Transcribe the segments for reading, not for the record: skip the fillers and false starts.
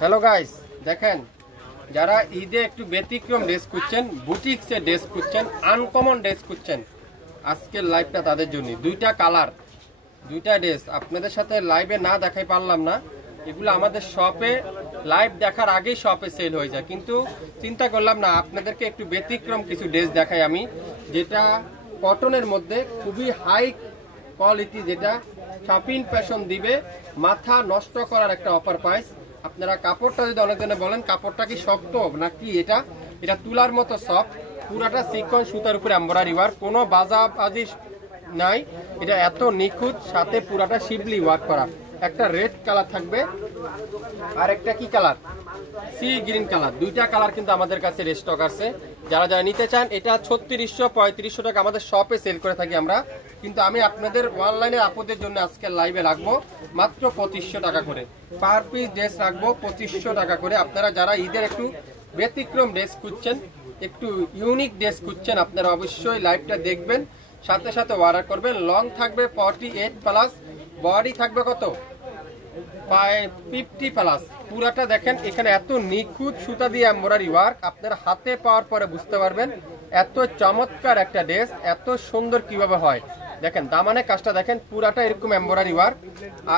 Hello guys, দেখেন যারা ঈদে একটু ব্যতিক্রম ড্রেস খুঁজছেন, বুটিক্সে ড্রেস খুঁজছেন, আনকমন ড্রেস খুঁজছেন, আজকের লাইভটা তাদের জন্য। দুইটা কালার, দুইটা ড্রেস আপনাদের সাথে লাইভে না দেখাই পারলাম না। এগুলো আমাদের শপে লাইভ দেখার আগেই শপে সেল হয়ে যায়, কিন্তু চিন্তা করলাম না আপনাদেরকে একটু ব্যতিক্রম কিছু ড্রেস দেখাই আমি, যেটা কটনের মধ্যে খুবই হাই কোয়ালিটি, যেটা শপিং ফ্যাশন দিবে, মাথা নষ্ট করার একটা অফার প্রাইস। আপনারা কাপড়টা যদি অনেকজনে বলেন কাপড়টা কি শক্ত নাকি, এটা এটা তুলার মতো সফট, পুরাটা সিকন সুতার উপরে এমব্রয়ডারি ওয়ার্ক, কোনো বাজাবাজি নাই, এটা এত নিখুঁত, সাথে পুরাটা শিবলি ওয়ার্ক করা। একটা রেড কালার থাকবে আর একটা কি কালার, সি গ্রিন কালার। দুইটা কালার কিন্তু আমাদের কাছে স্টক আছে, যারা যারা নিতে চান। এটা 3600-3500 টাকা আমাদের শপে সেল করে থাকি আমরা, কিন্তু আমি আপনাদের অনলাইনে আপদের জন্য আজকে লাইভে রাখবো মাত্র 2500 টাকা করে। পার পিস ড্রেস রাখবো 2500 টাকা করে। আপনারা যারা ঈদের একটু ব্যতিক্রম ড্রেস খুঁজছেন, একটু ইউনিক ড্রেস খুঁজছেন, আপনারা অবশ্যই লাইভটা দেখবেন, সাথে সাথে অর্ডার করবেন। লং থাকবে 48+, বডি থাকবে কত 50+। পুরাটা দেখেন, এখানে এত নিখুঁত সুতা দিয়ে এমব্রয়ডারি ওয়ার্ক, আপনারা হাতে পাওয়ার পরে বুঝতে পারবেন এত চমৎকার একটা ড্রেস এত সুন্দর কিভাবে হয়। দেখেন দামানে কাজটা দেখেন, পুরাটা এরকম এমব্রয়ডারি ওয়ার্ক,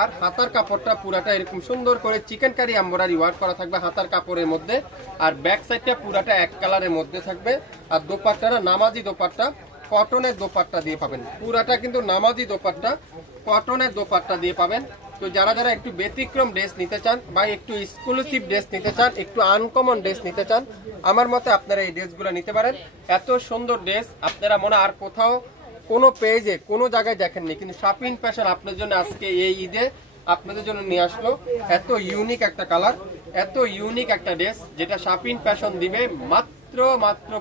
আর হাতার কাপড়টা পুরাটা এরকম সুন্দর করে চিকেন কারি এমব্রয়ডারি ওয়ার্ক করা থাকবে হাতার কাপড়ের মধ্যে, আর ব্যাক সাইডটা পুরাটা এক কালারের মধ্যে থাকবে। আর দোপাট্টাটা নামাজি দোপাট্টা, কটনের দোপাট্টা দিয়ে পাবেন। পুরাটা কিন্তু নামাজি দোপাট্টা, কটনের দোপাট্টা দিয়ে পাবেন। তো যারা যারা একটু ব্যতিক্রম ড্রেস নিতে চান বা একটু এক্সক্লুসিভ ড্রেস নিতে চান, একটু আনকমন ড্রেস নিতে চান, আমার মতে আপনারা এই ড্রেসগুলো নিতে পারেন। এত সুন্দর ড্রেস আপনারা মনে আর কোথাও কোনো পেজে কোনো জায়গায় দেখেননি, কিন্তু শপিং ফ্যাশন আপনাদের জন্য আজকে এই ঈদে আপনাদের জন্য নিয়ে আসলো। এত ইউনিক একটা কালার, এত ইউনিক একটা ড্রেস, যেটা শপিং ফ্যাশন দিবে মাত্র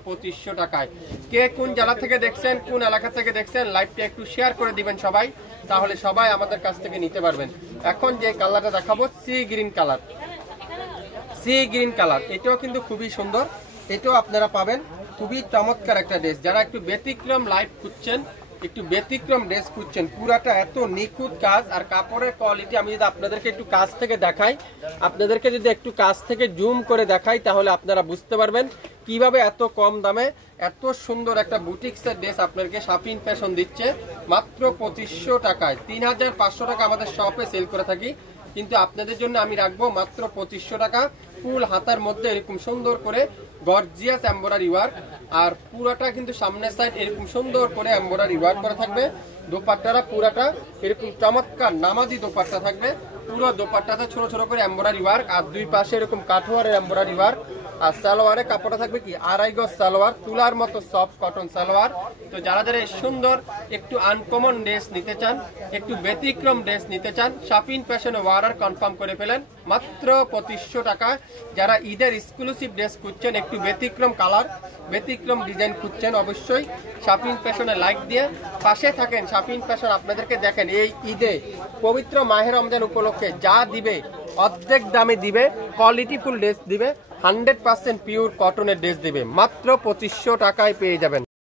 2500 টাকায়। কে কোন জেলা থেকে দেখছেন, কোন এলাকা থেকে দেখছেন, লাইভটা একটু শেয়ার করে দিবেন সবাই, তাহলে সবাই আমাদের কাছ থেকে নিতে পারবেন। এখন যে কালারটা দেখাবো sea green colour, sea green colour, এটাও কিন্তু খুবই সুন্দর, এটাও আপনারা পাবেন। খুবই চমৎকার একটা ড্রেস, যারা একটু ব্যতিক্রম লাইফ খুঁজছেন, একটু ব্যতিক্রম ড্রেস খুঁজছেন, পুরাটা এত নিখুঁত কাজ আর কাপড়ের কোয়ালিটি। আমি যদি আপনাদেরকে একটু কাছ থেকে দেখাই, আপনাদেরকে যদি একটু কাছ থেকে জুম করে দেখাই, তাহলে আপনারা বুঝতে পারবেন কিভাবে এত কম দামে এত সুন্দর একটা বুটিক্সের ড্রেস আপনাদেরকে শপিং ফ্যাশন দিচ্ছে মাত্র 2500 টাকায়। 3500 টাকা আমাদের শপে সেল করে থাকি, কিন্তু আপনাদের জন্য আমি রাখবো মাত্র 2500 টাকা। ফুল হাতার মধ্যে এরকম সুন্দর করে গর্জিয়াস এমব্রয়ডারি ওয়ার্ক, আর পুরাটা কিন্তু সামনের সাইড এরকম সুন্দর করে এমব্রয়ডারি ওয়ার্ক করা থাকবে। দোপাট্টাটা পুরাটা এরকম চমৎকার নামাজি দোপাট্টা থাকবে, পুরো দোপাট্টাতে ছোট ছোট করে এমব্রয়ডারি ওয়ার্ক, আর দুই পাশে এরকম কাঠোয়ারের এমব্রয়ডারি ওয়ার্ক। আর সালোয়ারে কাপড়টা থাকবে কি 2.5 গজ সালোয়ার, তুলার মতো সফট কটন সালোয়ার। তো যারা যারা সুন্দর একটু আনকমন ড্রেস নিতে চান, একটু ব্যতিক্রম ড্রেস নিতে চান, শপিং ফ্যাশনে অর্ডার কনফার্ম করে ফেলেন মাত্র 2500 টাকা। যারা ঈদের এক্সক্লুসিভ ড্রেস খুঁজছেন, একটু ব্যতিক্রম কালার, ব্যতিক্রম ডিজাইন খুঁজছেন, অবশ্যই শপিং ফ্যাশনে লাইক দিয়ে পাশে থাকেন। শপিং ফ্যাশন আপনাদেরকে দেখেন এই ঈদে পবিত্র মাহে রমজান উপলক্ষে যা দিবে অর্ধেক দামে দিবে, কোয়ালিটিফুল ড্রেস দিবে, 100% পিওর কটনের ড্রেস দিবে, মাত্র 2500 টাকায় পেয়ে যাবেন।